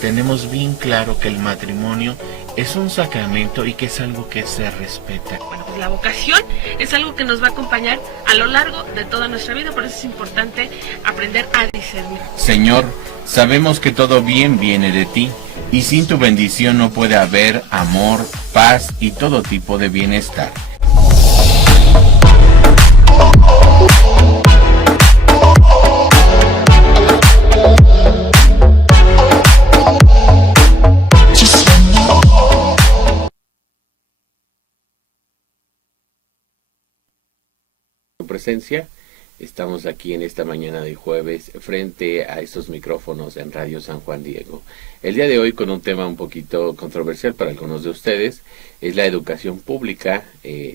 tenemos bien claro que el matrimonio es un sacramento y que es algo que se respeta. Bueno, pues la vocación es algo que nos va a acompañar a lo largo de toda nuestra vida, por eso es importante aprender a discernir. Señor, sabemos que todo bien viene de ti, y sin tu bendición no puede haber amor, paz y todo tipo de bienestar. Presencia, estamos aquí en esta mañana de jueves frente a estos micrófonos en Radio San Juan Diego. El día de hoy con un tema un poquito controversial para algunos de ustedes, es la educación pública,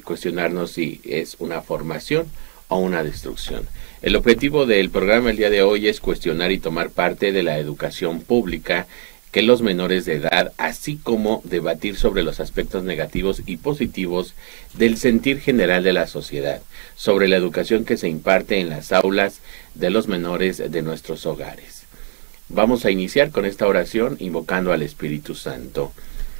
cuestionarnos si es una formación o una destrucción. El objetivo del programa el día de hoy es cuestionar y tomar parte de la educación pública que los menores de edad, así como debatir sobre los aspectos negativos y positivos del sentir general de la sociedad, sobre la educación que se imparte en las aulas de los menores de nuestros hogares. Vamos a iniciar con esta oración invocando al Espíritu Santo.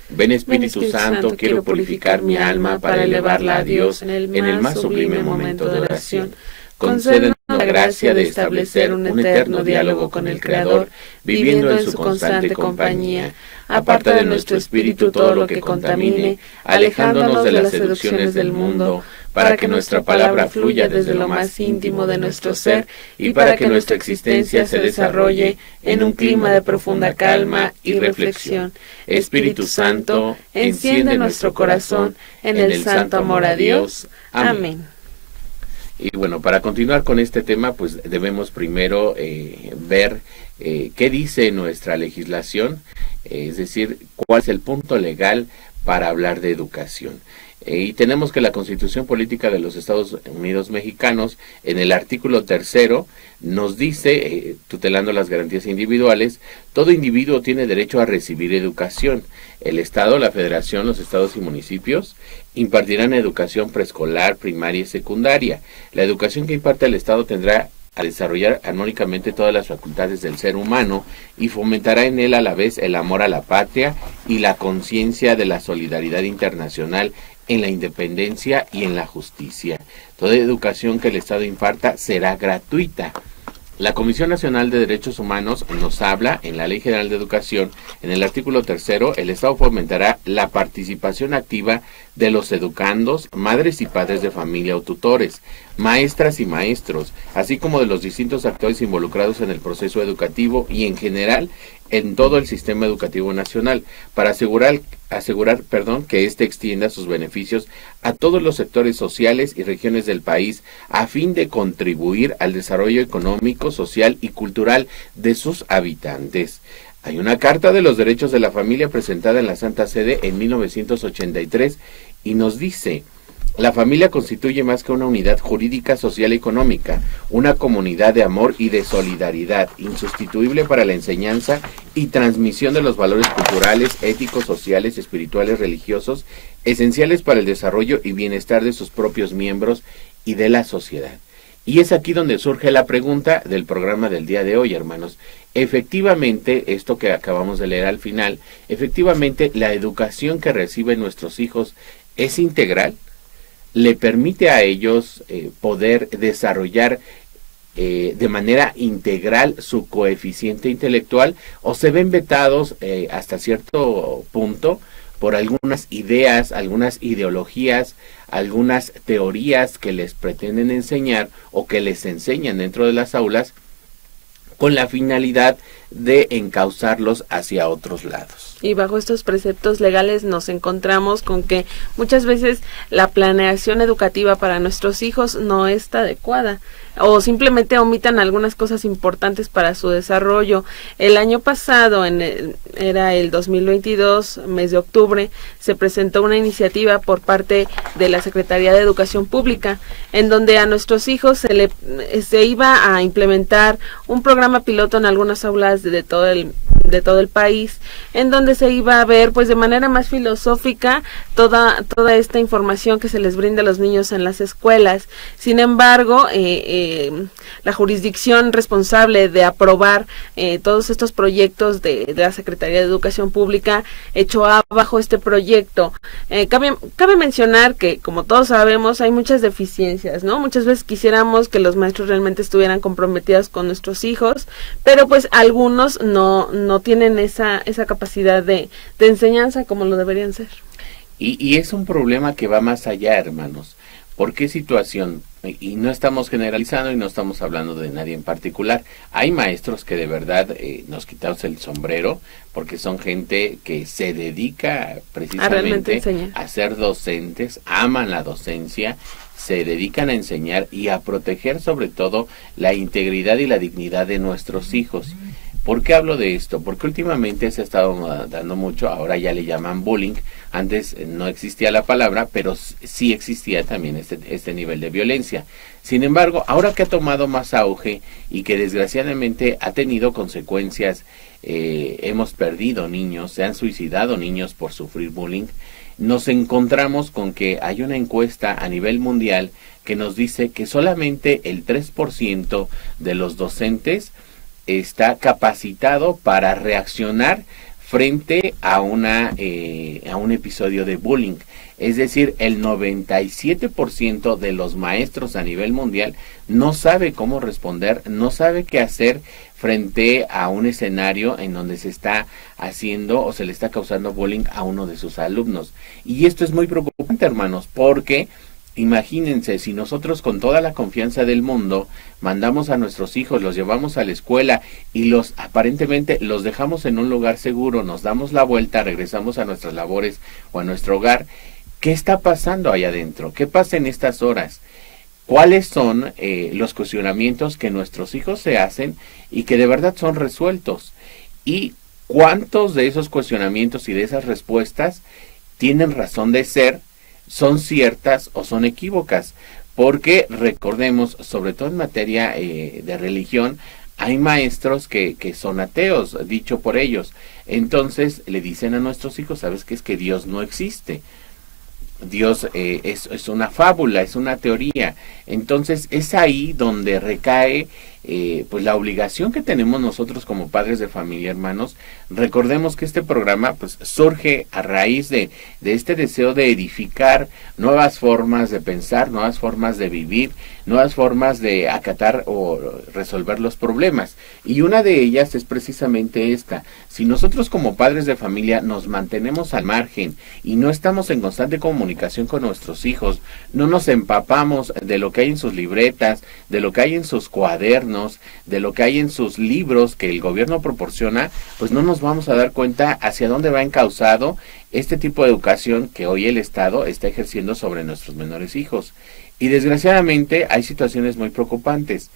Ven Espíritu Santo, quiero purificar mi alma para elevarla a Dios en el más sublime momento de oración. Concédenos la gracia de establecer un eterno diálogo con el Creador, viviendo en su constante compañía. Aparta de nuestro espíritu todo lo que contamine, alejándonos de las seducciones del mundo, para que nuestra palabra fluya desde lo más íntimo de nuestro ser y para que nuestra existencia se desarrolle en un clima de profunda calma y reflexión. Espíritu Santo, enciende nuestro corazón en el santo amor a Dios. Amén. Y bueno, para continuar con este tema, pues debemos primero ver qué dice nuestra legislación, es decir, cuál es el punto legal para hablar de educación. Y tenemos que la Constitución Política de los Estados Unidos Mexicanos, en el artículo 3, nos dice, tutelando las garantías individuales, todo individuo tiene derecho a recibir educación. El Estado, la Federación, los estados y municipios impartirán educación preescolar, primaria y secundaria. La educación que imparte el Estado tendrá a desarrollar armónicamente todas las facultades del ser humano y fomentará en él a la vez el amor a la patria y la conciencia de la solidaridad internacional en la independencia y en la justicia. Toda educación que el Estado imparta será gratuita. La Comisión Nacional de Derechos Humanos nos habla en la Ley General de Educación, en el artículo 3, el Estado fomentará la participación activa de los educandos, madres y padres de familia o tutores, maestras y maestros, así como de los distintos actores involucrados en el proceso educativo y en general en todo el sistema educativo nacional, para asegurar que éste extienda sus beneficios a todos los sectores sociales y regiones del país, a fin de contribuir al desarrollo económico, social y cultural de sus habitantes. Hay una Carta de los Derechos de la Familia presentada en la Santa Sede en 1983 y nos dice: la familia constituye más que una unidad jurídica, social y económica, una comunidad de amor y de solidaridad, insustituible para la enseñanza y transmisión de los valores culturales, éticos, sociales, espirituales, religiosos, esenciales para el desarrollo y bienestar de sus propios miembros y de la sociedad. Y es aquí donde surge la pregunta del programa del día de hoy, hermanos. Efectivamente, esto que acabamos de leer al final, efectivamente la educación que reciben nuestros hijos es integral. Le permite a ellos poder desarrollar de manera integral su coeficiente intelectual, o se ven vetados hasta cierto punto por algunas ideas, algunas ideologías, algunas teorías que les pretenden enseñar o que les enseñan dentro de las aulas con la finalidad de encauzarlos hacia otros lados. Y bajo estos preceptos legales nos encontramos con que muchas veces la planeación educativa para nuestros hijos no está adecuada, o simplemente omitan algunas cosas importantes para su desarrollo. El año pasado, era el 2022, mes de octubre, se presentó una iniciativa por parte de la Secretaría de Educación Pública, en donde a nuestros hijos se iba a implementar un programa piloto en algunas aulas de todo el país, en donde se iba a ver pues de manera más filosófica toda esta información que se les brinda a los niños en las escuelas. Sin embargo, la jurisdicción responsable de aprobar todos estos proyectos de la Secretaría Secretaría de Educación Pública echó abajo este proyecto. Cabe mencionar que, como todos sabemos, hay muchas deficiencias, ¿no? Muchas veces quisiéramos que los maestros realmente estuvieran comprometidos con nuestros hijos, pero pues algunos no tienen esa capacidad de enseñanza como lo deberían ser. Y es un problema que va más allá, hermanos. ¿Por qué situación? Y no estamos generalizando y no estamos hablando de nadie en particular. Hay maestros que de verdad nos quitamos el sombrero porque son gente que se dedica precisamente a ser docentes, aman la docencia, se dedican a enseñar y a proteger sobre todo la integridad y la dignidad de nuestros hijos. ¿Por qué hablo de esto? Porque últimamente se ha estado dando mucho, ahora ya le llaman bullying, antes no existía la palabra, pero sí existía también este nivel de violencia. Sin embargo, ahora que ha tomado más auge y que desgraciadamente ha tenido consecuencias, hemos perdido niños, se han suicidado niños por sufrir bullying, nos encontramos con que hay una encuesta a nivel mundial que nos dice que solamente el 3% de los docentes está capacitado para reaccionar frente a un episodio de bullying. Es decir, el 97% de los maestros a nivel mundial no sabe cómo responder, no sabe qué hacer frente a un escenario en donde se está haciendo o se le está causando bullying a uno de sus alumnos. Y esto es muy preocupante, hermanos, porque imagínense, si nosotros con toda la confianza del mundo mandamos a nuestros hijos, los llevamos a la escuela y aparentemente los dejamos en un lugar seguro, nos damos la vuelta, regresamos a nuestras labores o a nuestro hogar, ¿qué está pasando allá adentro? ¿Qué pasa en estas horas? ¿Cuáles son los cuestionamientos que nuestros hijos se hacen y que de verdad son resueltos? ¿Y cuántos de esos cuestionamientos y de esas respuestas tienen razón de ser, son ciertas o son equívocas? Porque recordemos, sobre todo en materia de religión, hay maestros que son ateos, dicho por ellos. Entonces le dicen a nuestros hijos, ¿sabes qué? Es que Dios no existe. Dios es una fábula, es una teoría. Entonces es ahí donde recae pues la obligación que tenemos nosotros como padres de familia, hermanos. Recordemos que este programa pues surge a raíz de este deseo de edificar nuevas formas de pensar, nuevas formas de vivir, nuevas formas de acatar o resolver los problemas. Y una de ellas es precisamente esta. Si nosotros como padres de familia nos mantenemos al margen y no estamos en constante comunicación con nuestros hijos, no nos empapamos de lo que hay en sus libretas, de lo que hay en sus cuadernos, de lo que hay en sus libros que el gobierno proporciona, pues no nos vamos a dar cuenta hacia dónde va encauzado este tipo de educación que hoy el Estado está ejerciendo sobre nuestros menores hijos. Y desgraciadamente hay situaciones muy preocupantes.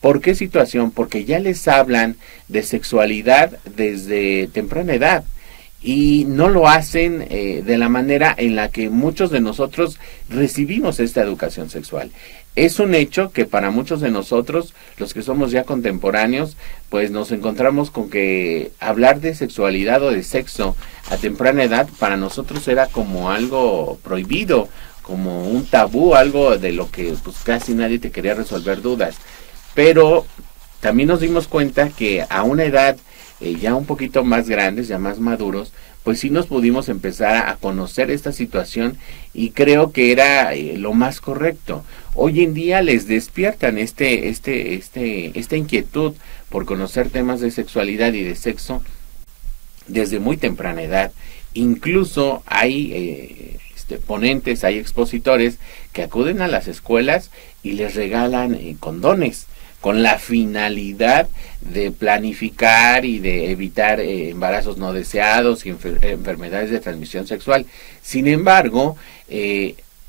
¿Por qué situación? Porque ya les hablan de sexualidad desde temprana edad. Y no lo hacen de la manera en la que muchos de nosotros recibimos esta educación sexual. Es un hecho que para muchos de nosotros, los que somos ya contemporáneos, pues nos encontramos con que hablar de sexualidad o de sexo a temprana edad para nosotros era como algo prohibido, como un tabú, algo de lo que pues casi nadie te quería resolver dudas. Pero también nos dimos cuenta que a una edad ya un poquito más grandes, ya más maduros, pues sí nos pudimos empezar a conocer esta situación y creo que era lo más correcto. Hoy en día les despiertan esta inquietud por conocer temas de sexualidad y de sexo desde muy temprana edad. Incluso hay ponentes, hay expositores que acuden a las escuelas y les regalan condones, con la finalidad de planificar y de evitar embarazos no deseados y enfermedades de transmisión sexual. Sin embargo,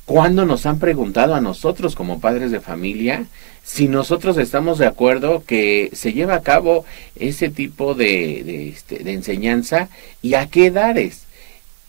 ¿cuándo nos han preguntado a nosotros como padres de familia si nosotros estamos de acuerdo que se lleva a cabo ese tipo de enseñanza y a qué edades?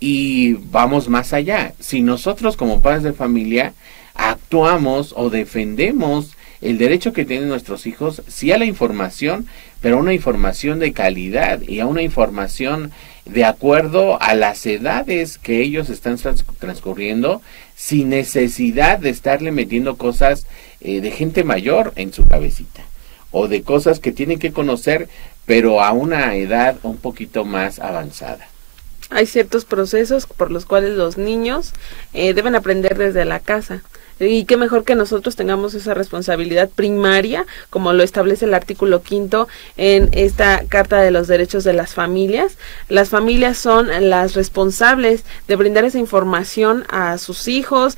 Y vamos más allá. Si nosotros como padres de familia actuamos o defendemos el derecho que tienen nuestros hijos, sí a la información, pero a una información de calidad y a una información de acuerdo a las edades que ellos están transcurriendo, sin necesidad de estarle metiendo cosas de gente mayor en su cabecita, o de cosas que tienen que conocer pero a una edad un poquito más avanzada. Hay ciertos procesos por los cuales los niños deben aprender desde la casa. Y qué mejor que nosotros tengamos esa responsabilidad primaria, como lo establece el artículo 5 en esta Carta de los Derechos de las Familias. Las familias son las responsables de brindar esa información a sus hijos,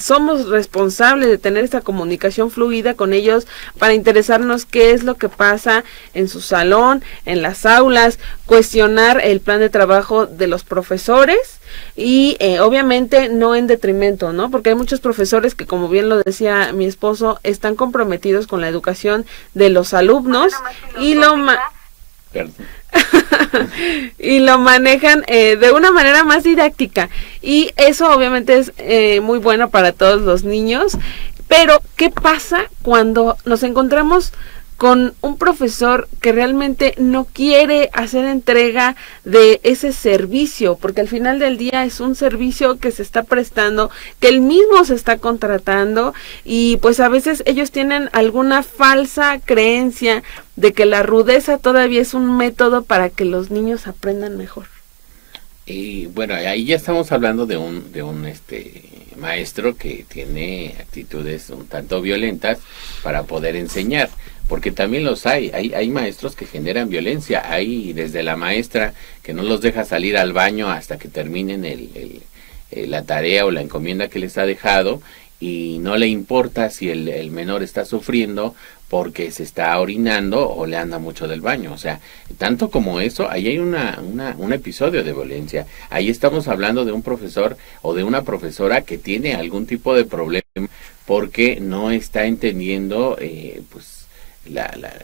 somos responsables de tener esta comunicación fluida con ellos para interesarnos qué es lo que pasa en su salón, en las aulas, cuestionar el plan de trabajo de los profesores y obviamente no en detrimento, ¿no? Porque hay muchos profesores que, como bien lo decía mi esposo, están comprometidos con la educación de los alumnos y y lo manejan de una manera más didáctica, y eso obviamente es muy bueno para todos los niños. Pero ¿qué pasa cuando nos encontramos con un profesor que realmente no quiere hacer entrega de ese servicio? Porque al final del día es un servicio que se está prestando, que él mismo se está contratando, y pues a veces ellos tienen alguna falsa creencia de que la rudeza todavía es un método para que los niños aprendan mejor. Y bueno, ahí ya estamos hablando de un maestro que tiene actitudes un tanto violentas para poder enseñar, porque también los hay maestros que generan violencia. Hay desde la maestra que no los deja salir al baño hasta que terminen la tarea o la encomienda que les ha dejado, y no le importa si el menor está sufriendo porque se está orinando o le anda mucho del baño. O sea, tanto como eso, ahí hay un episodio de violencia. Ahí estamos hablando de un profesor o de una profesora que tiene algún tipo de problema porque no está entendiendo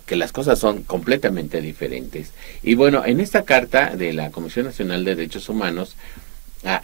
que las cosas son completamente diferentes. Y bueno, en esta carta de la Comisión Nacional de Derechos Humanos,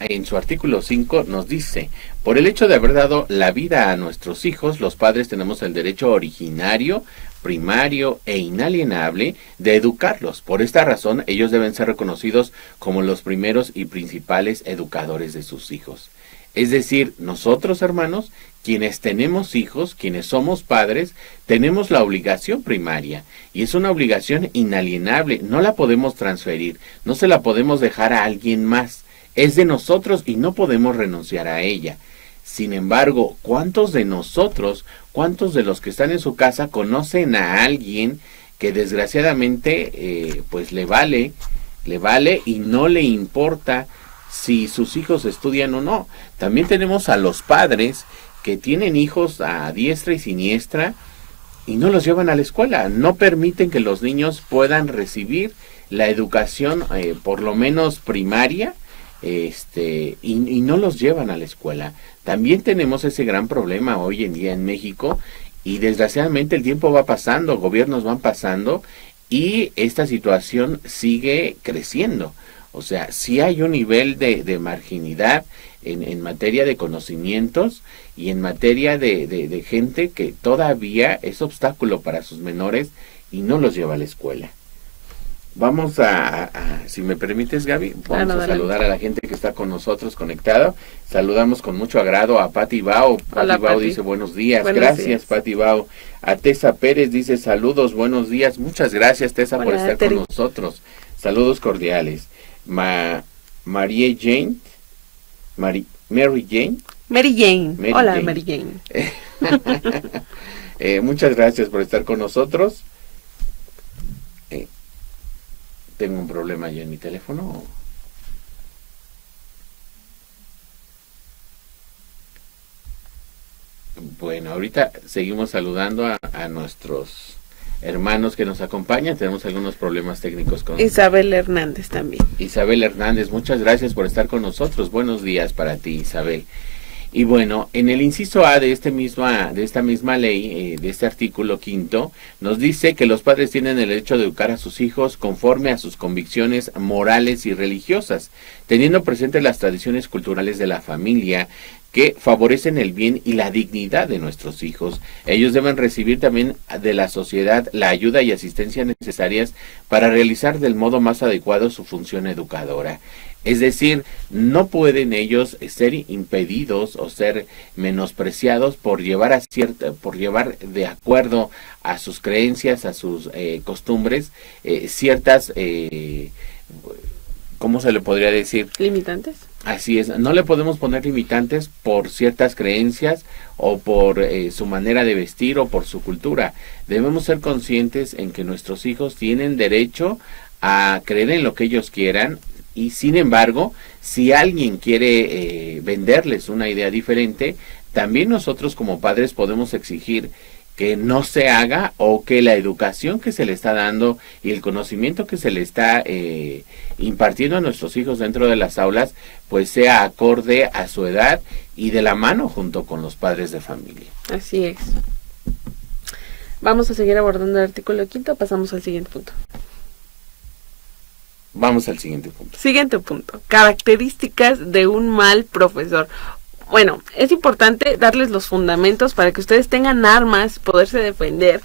en su artículo 5 nos dice: por el hecho de haber dado la vida a nuestros hijos, los padres tenemos el derecho originario, primario e inalienable de educarlos. Por esta razón, ellos deben ser reconocidos como los primeros y principales educadores de sus hijos. Es decir, nosotros, hermanos, quienes tenemos hijos, quienes somos padres, tenemos la obligación primaria, y es una obligación inalienable, no la podemos transferir, no se la podemos dejar a alguien más. Es de nosotros y no podemos renunciar a ella. Sin embargo, ¿cuántos de nosotros, cuántos de los que están en su casa conocen a alguien que desgraciadamente pues le vale y no le importa si sus hijos estudian o no? También tenemos a los padres que tienen hijos a diestra y siniestra y no los llevan a la escuela, no permiten que los niños puedan recibir la educación por lo menos primaria, y no los llevan a la escuela. También tenemos ese gran problema hoy en día en México, y desgraciadamente el tiempo va pasando, gobiernos van pasando y esta situación sigue creciendo. O sea, sí hay un nivel de marginidad en materia de conocimientos y en materia de gente que todavía es obstáculo para sus menores y no los lleva a la escuela. Vamos si me permites, Gaby, vamos a saludar a la gente que está con nosotros conectada. Saludamos con mucho agrado a Pati Bao. Pati Bao dice buenos días. Gracias, Pati Bao. A Tessa Pérez dice saludos, buenos días. Muchas gracias, Tessa, por estar con nosotros. Saludos cordiales. Mary Jane. Hola, Mary Jane. Muchas gracias por estar con nosotros. Tengo un problema yo en mi teléfono. Bueno, ahorita seguimos saludando a nuestros hermanos que nos acompañan. Tenemos algunos problemas técnicos con Isabel Hernández también. Isabel Hernández, muchas gracias por estar con nosotros. Buenos días para ti, Isabel. Y bueno, en el inciso A de esta misma ley, de este artículo 5, nos dice que los padres tienen el derecho de educar a sus hijos conforme a sus convicciones morales y religiosas, teniendo presente las tradiciones culturales de la familia, que favorecen el bien y la dignidad de nuestros hijos. Ellos deben recibir también de la sociedad la ayuda y asistencia necesarias para realizar del modo más adecuado su función educadora. Es decir, no pueden ellos ser impedidos o ser menospreciados por llevar de acuerdo a sus creencias, a sus costumbres, ciertas, ¿cómo se le podría decir? ¿Limitantes? Así es, no le podemos poner limitantes por ciertas creencias o por su manera de vestir o por su cultura. Debemos ser conscientes en que nuestros hijos tienen derecho a creer en lo que ellos quieran. Y sin embargo, si alguien quiere venderles una idea diferente, también nosotros como padres podemos exigir que no se haga, o que la educación que se le está dando y el conocimiento que se le está impartiendo a nuestros hijos dentro de las aulas, pues sea acorde a su edad y de la mano junto con los padres de familia. Así es. Vamos a seguir abordando el artículo 5, pasamos al siguiente punto. Vamos al siguiente punto. Siguiente punto. Características de un mal profesor. Bueno, es importante darles los fundamentos para que ustedes tengan armas, poderse defender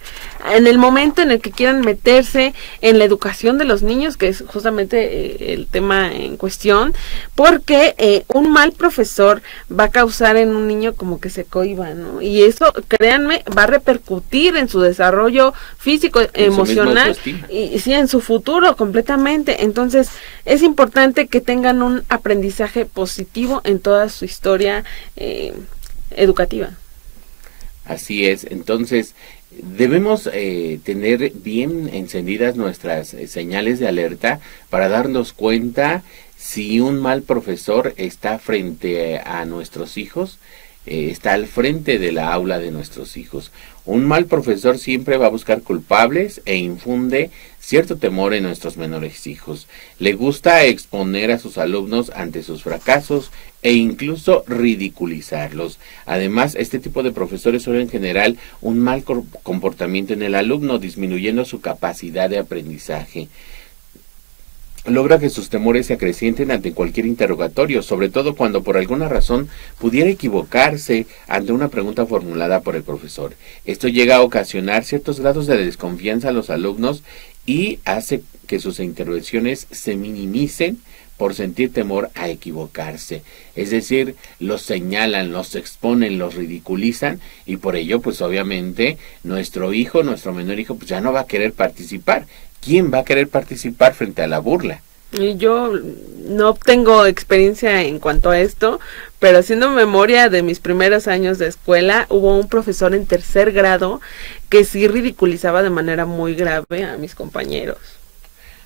en el momento en el que quieran meterse en la educación de los niños, que es justamente el tema en cuestión, porque un mal profesor va a causar en un niño como que se cohiba, ¿no? Y eso, créanme, va a repercutir en su desarrollo físico, emocional y sí, en su futuro completamente. Entonces, es importante que tengan un aprendizaje positivo en toda su historia educativa. Así es, entonces debemos tener bien encendidas nuestras señales de alerta para darnos cuenta si un mal profesor está frente a nuestros hijos, está al frente de la aula de nuestros hijos. Un mal profesor siempre va a buscar culpables e infunde cierto temor en nuestros menores hijos. Le gusta exponer a sus alumnos ante sus fracasos e incluso ridiculizarlos. Además, este tipo de profesores suelen generar un mal comportamiento en el alumno, disminuyendo su capacidad de aprendizaje. Logra que sus temores se acrecienten ante cualquier interrogatorio, sobre todo cuando por alguna razón pudiera equivocarse ante una pregunta formulada por el profesor. Esto llega a ocasionar ciertos grados de desconfianza a los alumnos y hace que sus intervenciones se minimicen por sentir temor a equivocarse. Es decir, los señalan, los exponen, los ridiculizan, y por ello, pues obviamente, nuestro menor hijo, pues ya no va a querer participar. ¿Quién va a querer participar frente a la burla? Yo no tengo experiencia en cuanto a esto, pero haciendo memoria de mis primeros años de escuela, hubo un profesor en 3er grado que sí ridiculizaba de manera muy grave a mis compañeros.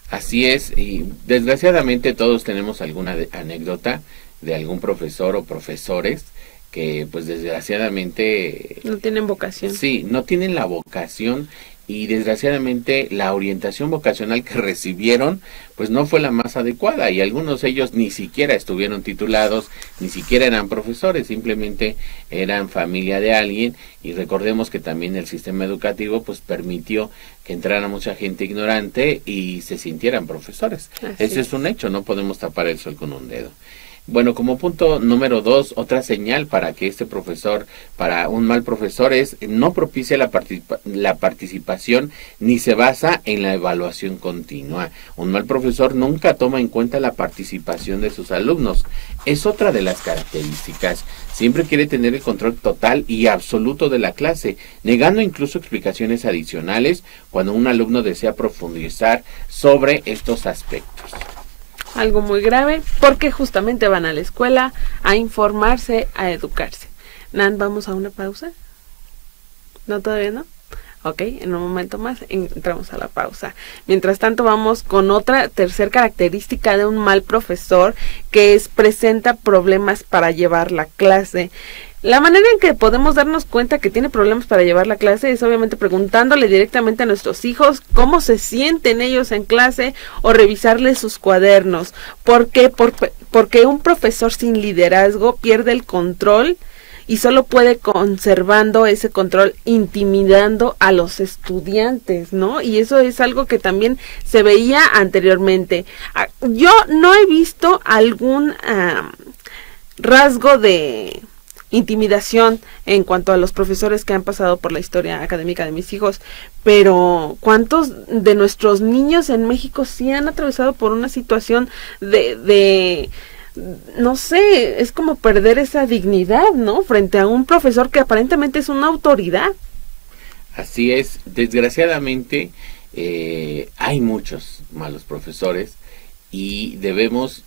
Así es, y desgraciadamente todos tenemos alguna anécdota de algún profesor o profesores que pues desgraciadamente no tienen vocación. Sí, no tienen la vocación, y desgraciadamente la orientación vocacional que recibieron pues no fue la más adecuada, y algunos de ellos ni siquiera estuvieron titulados, ni siquiera eran profesores, simplemente eran familia de alguien. Y recordemos que también el sistema educativo pues permitió que entrara mucha gente ignorante y se sintieran profesores. Ese es un hecho, no podemos tapar el sol con un dedo. Bueno, como punto número 2, otra señal para que para un mal profesor es no propicia la participación ni se basa en la evaluación continua. Un mal profesor nunca toma en cuenta la participación de sus alumnos. Es otra de las características. Siempre quiere tener el control total y absoluto de la clase, negando incluso explicaciones adicionales cuando un alumno desea profundizar sobre estos aspectos. Algo muy grave, porque justamente van a la escuela a informarse, a educarse. Nan, ¿vamos a una pausa? ¿No, todavía no? Ok, en un momento más entramos a la pausa. Mientras tanto, vamos con otra tercera característica de un mal profesor, que es presenta problemas para llevar la clase. La manera en que podemos darnos cuenta que tiene problemas para llevar la clase es obviamente preguntándole directamente a nuestros hijos cómo se sienten ellos en clase, o revisarles sus cuadernos. ¿Por qué? Porque un profesor sin liderazgo pierde el control y solo puede conservando ese control intimidando a los estudiantes, ¿no? Y eso es algo que también se veía anteriormente. Yo no he visto algún rasgo de intimidación en cuanto a los profesores que han pasado por la historia académica de mis hijos, pero ¿cuántos de nuestros niños en México sí han atravesado por una situación de no sé, es como perder esa dignidad, ¿no? Frente a un profesor que aparentemente es una autoridad. Así es, desgraciadamente hay muchos malos profesores y debemos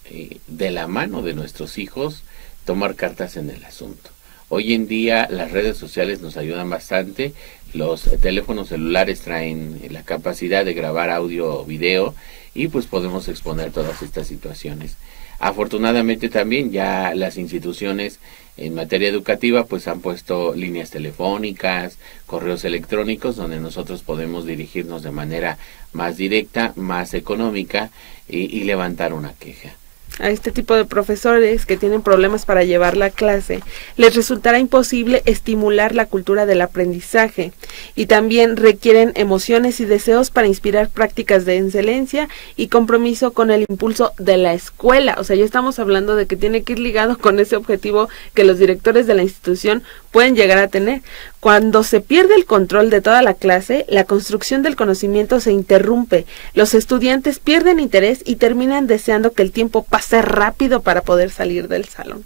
de la mano de nuestros hijos tomar cartas en el asunto. Hoy en día las redes sociales nos ayudan bastante, los teléfonos celulares traen la capacidad de grabar audio o video y pues podemos exponer todas estas situaciones. Afortunadamente también ya las instituciones en materia educativa pues han puesto líneas telefónicas, correos electrónicos donde nosotros podemos dirigirnos de manera más directa, más económica y levantar una queja. A este tipo de profesores que tienen problemas para llevar la clase, les resultará imposible estimular la cultura del aprendizaje y también requieren emociones y deseos para inspirar prácticas de excelencia y compromiso con el impulso de la escuela. O sea, ya estamos hablando de que tiene que ir ligado con ese objetivo que los directores de la institución pueden llegar a tener. Cuando se pierde el control de toda la clase, la construcción del conocimiento se interrumpe. Los estudiantes pierden interés y terminan deseando que el tiempo pase rápido para poder salir del salón.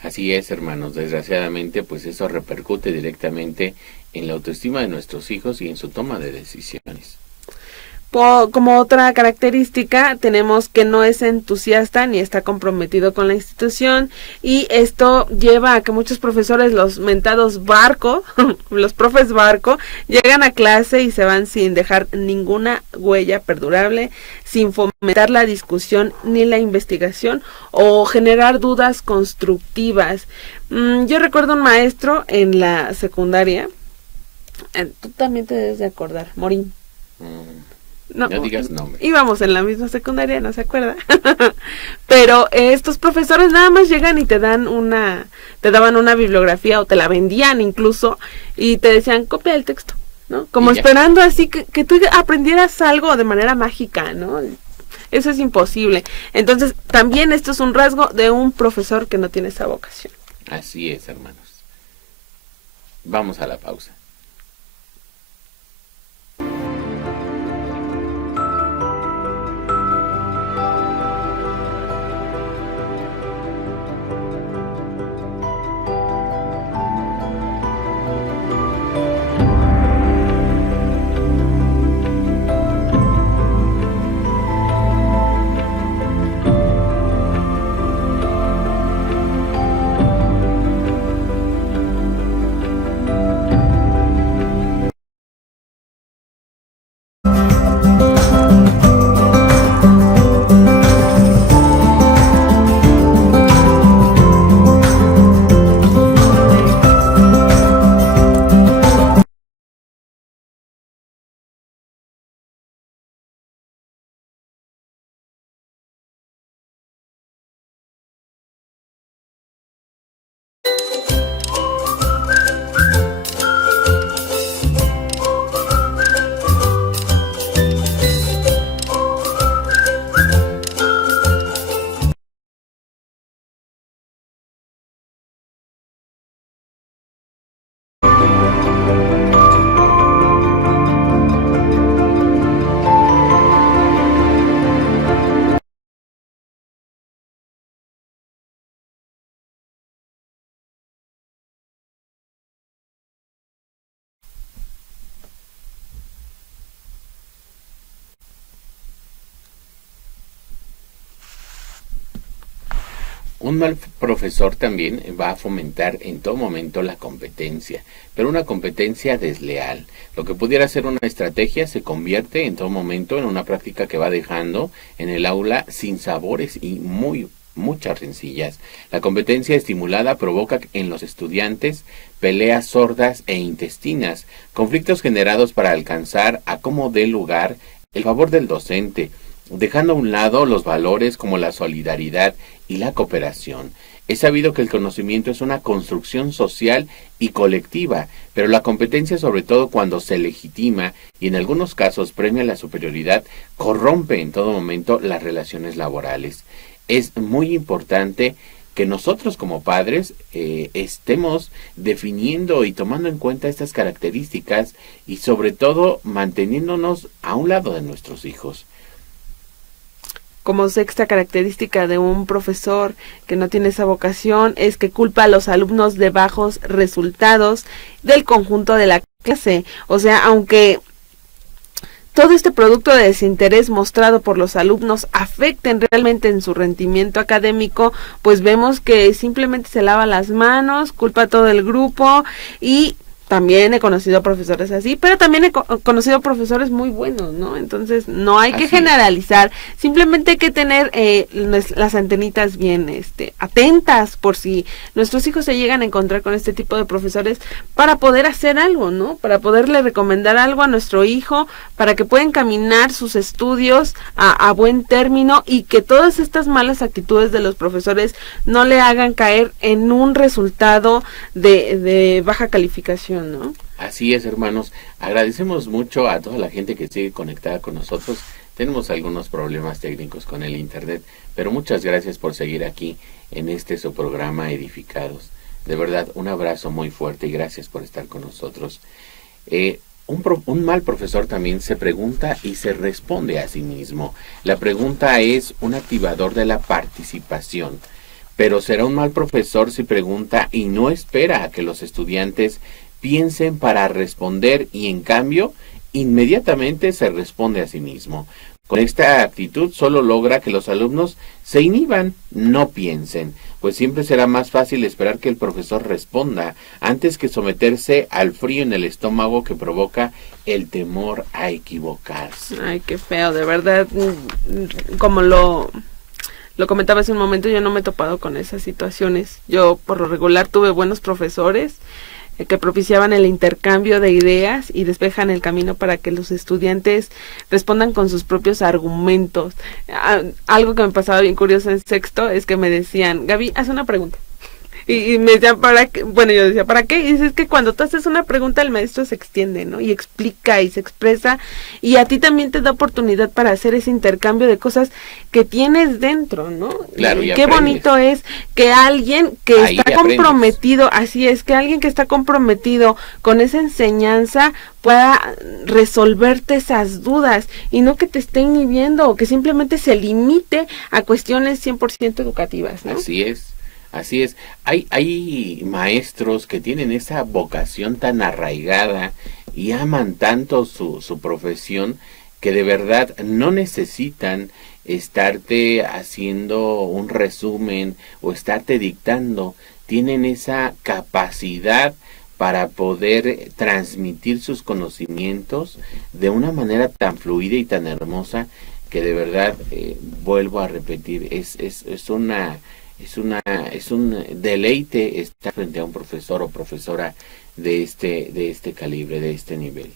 Así es, hermanos. Desgraciadamente, pues eso repercute directamente en la autoestima de nuestros hijos y en su toma de decisiones. Como otra característica, tenemos que no es entusiasta ni está comprometido con la institución, y esto lleva a que muchos profesores, los mentados barco, los profes barco, llegan a clase y se van sin dejar ninguna huella perdurable, sin fomentar la discusión ni la investigación o generar dudas constructivas. Yo recuerdo un maestro en la secundaria, tú también te debes de acordar, Morín. No digas nombre. Íbamos en la misma secundaria, no se acuerda. Pero estos profesores nada más llegan y te daban una bibliografía o te la vendían incluso y te decían copia el texto, ¿no? Como esperando así que tú aprendieras algo de manera mágica, ¿no? Eso es imposible. Entonces, también esto es un rasgo de un profesor que no tiene esa vocación. Así es, hermanos. Vamos a la pausa. Un mal profesor también va a fomentar en todo momento la competencia, pero una competencia desleal. Lo que pudiera ser una estrategia se convierte en todo momento en una práctica que va dejando en el aula sin sabores y muchas rencillas. La competencia estimulada provoca en los estudiantes peleas sordas e intestinas, conflictos generados para alcanzar a como dé lugar el favor del docente, dejando a un lado los valores como la solidaridad y la cooperación. Es sabido que el conocimiento es una construcción social y colectiva, pero la competencia, sobre todo cuando se legitima y en algunos casos premia la superioridad, corrompe en todo momento las relaciones laborales. Es muy importante que nosotros como padres estemos definiendo y tomando en cuenta estas características y sobre todo manteniéndonos a un lado de nuestros hijos. Como sexta característica de un profesor que no tiene esa vocación es que culpa a los alumnos de bajos resultados del conjunto de la clase. O sea, aunque todo este producto de desinterés mostrado por los alumnos afecten realmente en su rendimiento académico, pues vemos que simplemente se lava las manos, culpa a todo el grupo. Y también he conocido profesores así, pero también he conocido profesores muy buenos, ¿no? Entonces no hay que generalizar, simplemente hay que tener las antenitas bien atentas por si nuestros hijos se llegan a encontrar con este tipo de profesores para poder hacer algo, ¿no? Para poderle recomendar algo a nuestro hijo, para que pueda encaminar sus estudios a buen término y que todas estas malas actitudes de los profesores no le hagan caer en un resultado de baja calificación, ¿no? Así es, hermanos. Agradecemos mucho a toda la gente que sigue conectada con nosotros. Tenemos algunos problemas técnicos con el internet, pero muchas gracias por seguir aquí en su programa Edificados. De verdad, un abrazo muy fuerte y gracias por estar con nosotros. Un mal profesor también se pregunta y se responde a sí mismo. La pregunta es un activador de la participación. Pero será un mal profesor si pregunta y no espera a que los estudiantes piensen para responder y en cambio inmediatamente se responde a sí mismo. Con esta actitud solo logra que los alumnos se inhiban, no piensen, pues siempre será más fácil esperar que el profesor responda antes que someterse al frío en el estómago que provoca el temor a equivocarse. Ay, qué feo, de verdad, como lo comentaba hace un momento, yo no me he topado con esas situaciones. Yo por lo regular tuve buenos profesores que propiciaban el intercambio de ideas y despejan el camino para que los estudiantes respondan con sus propios argumentos. Algo que me pasaba bien curioso en sexto es que me decían, Gaby, haz una pregunta. Y me decían, ¿para qué? Bueno, yo decía, ¿para qué? Y dices que cuando tú haces una pregunta, el maestro se extiende, ¿no? Y explica y se expresa, y a ti también te da oportunidad para hacer ese intercambio de cosas que tienes dentro, ¿no? Claro, y qué bonito es que alguien que ahí está comprometido, así es, que alguien que está comprometido con esa enseñanza pueda resolverte esas dudas, y no que te esté inhibiendo o que simplemente se limite a cuestiones 100% educativas, ¿no? Así es. Así es, hay maestros que tienen esa vocación tan arraigada y aman tanto su profesión que de verdad no necesitan estarte haciendo un resumen o estarte dictando, tienen esa capacidad para poder transmitir sus conocimientos de una manera tan fluida y tan hermosa que de verdad, vuelvo a repetir, es un deleite estar frente a un profesor o profesora de este calibre, de este nivel.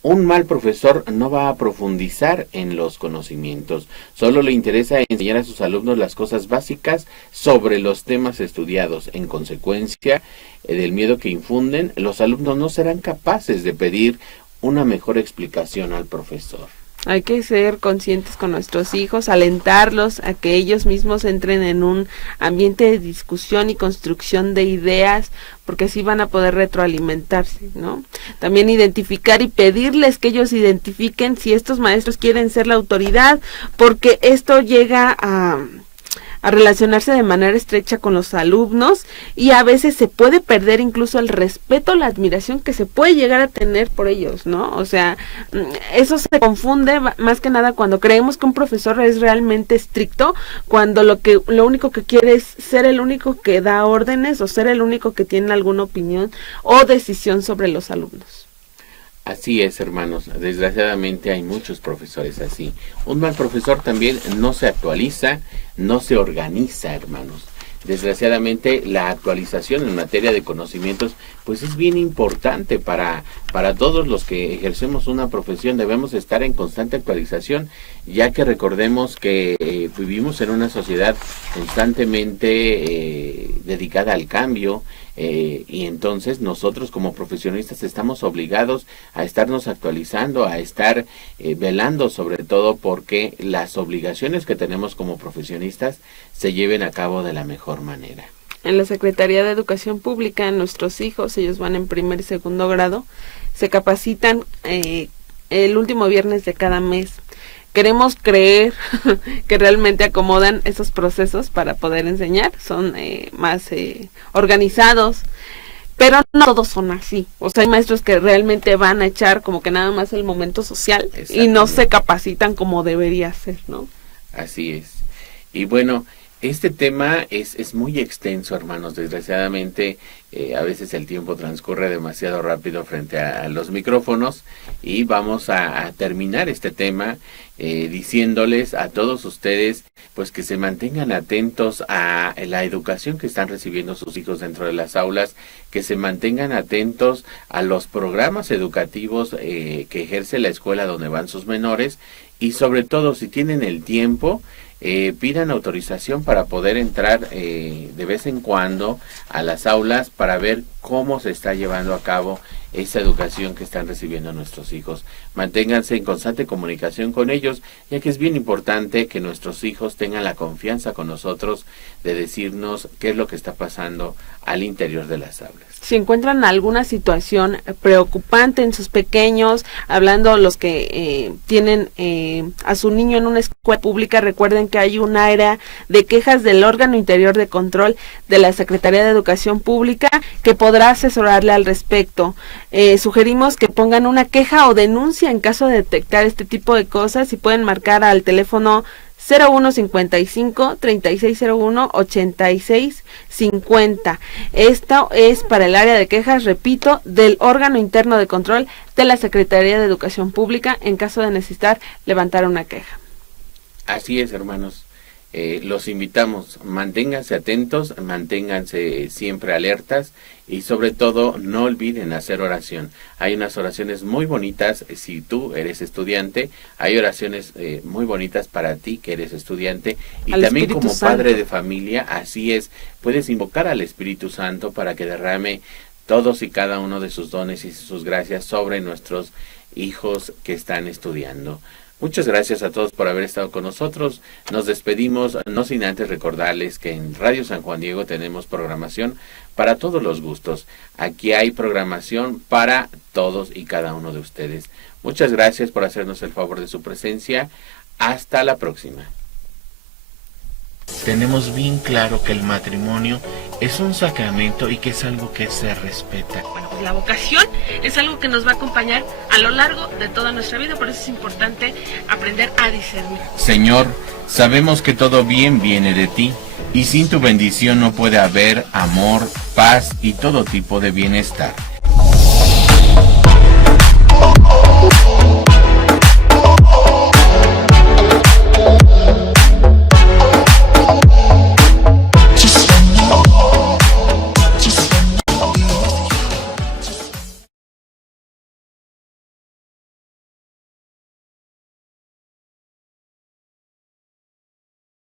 Un mal profesor no va a profundizar en los conocimientos, solo le interesa enseñar a sus alumnos las cosas básicas sobre los temas estudiados. En consecuencia, del miedo que infunden, los alumnos no serán capaces de pedir una mejor explicación al profesor. Hay que ser conscientes con nuestros hijos, alentarlos a que ellos mismos entren en un ambiente de discusión y construcción de ideas, porque así van a poder retroalimentarse, ¿no? También identificar y pedirles que ellos identifiquen si estos maestros quieren ser la autoridad, porque esto llega a relacionarse de manera estrecha con los alumnos y a veces se puede perder incluso el respeto, la admiración que se puede llegar a tener por ellos, ¿no? O sea, eso se confunde más que nada cuando creemos que un profesor es realmente estricto, cuando lo único que quiere es ser el único que da órdenes o ser el único que tiene alguna opinión o decisión sobre los alumnos. Así es, hermanos. Desgraciadamente hay muchos profesores así. Un mal profesor también no se actualiza, no se organiza, hermanos. Desgraciadamente la actualización en materia de conocimientos pues es bien importante para todos los que ejercemos una profesión. Debemos estar en constante actualización, ya que recordemos que vivimos en una sociedad constantemente dedicada al cambio, y entonces nosotros como profesionistas estamos obligados a estarnos actualizando, a estar velando sobre todo porque las obligaciones que tenemos como profesionistas se lleven a cabo de la mejor manera. En la Secretaría de Educación Pública, nuestros hijos, ellos van en primer y segundo grado, se capacitan el último viernes de cada mes. Queremos creer que realmente acomodan esos procesos para poder enseñar, son más organizados, pero no todos son así. O sea, hay maestros que realmente van a echar como que nada más el momento social y no se capacitan como debería ser, ¿no? Así es. Y bueno, este tema es muy extenso, hermanos. Desgraciadamente, a veces el tiempo transcurre demasiado rápido frente a los micrófonos y vamos a terminar este tema diciéndoles a todos ustedes pues que se mantengan atentos a la educación que están recibiendo sus hijos dentro de las aulas, que se mantengan atentos a los programas educativos que ejerce la escuela donde van sus menores y sobre todo si tienen el tiempo, pidan autorización para poder entrar de vez en cuando a las aulas para ver cómo se está llevando a cabo esa educación que están recibiendo nuestros hijos. Manténganse en constante comunicación con ellos, ya que es bien importante que nuestros hijos tengan la confianza con nosotros de decirnos qué es lo que está pasando al interior de las aulas. Si encuentran alguna situación preocupante en sus pequeños, hablando los que tienen a su niño en una escuela pública, recuerden que hay un área de quejas del órgano interior de control de la Secretaría de Educación Pública que podrá asesorarle al respecto. Sugerimos que pongan una queja o denuncia en caso de detectar este tipo de cosas y pueden marcar al teléfono 0155-3601-8650. Esto es para el área de quejas, repito, del órgano interno de control de la Secretaría de Educación Pública en caso de necesitar levantar una queja. Así es, hermanos. Los invitamos, manténganse atentos, manténganse siempre alertas y sobre todo no olviden hacer oración. Hay unas oraciones muy bonitas si tú eres estudiante, hay oraciones muy bonitas para ti que eres estudiante y al también Espíritu como Santo. padre de familia, así es, puedes invocar al Espíritu Santo para que derrame todos y cada uno de sus dones y sus gracias sobre nuestros hijos que están estudiando. Muchas gracias a todos por haber estado con nosotros. Nos despedimos, no sin antes recordarles que en Radio San Juan Diego tenemos programación para todos los gustos. Aquí hay programación para todos y cada uno de ustedes. Muchas gracias por hacernos el favor de su presencia. Hasta la próxima. Tenemos bien claro que el matrimonio es un sacramento y que es algo que se respeta. Bueno, pues la vocación es algo que nos va a acompañar a lo largo de toda nuestra vida, por eso es importante aprender a discernir. Señor, sabemos que todo bien viene de ti, y sin tu bendición no puede haber amor, paz y todo tipo de bienestar.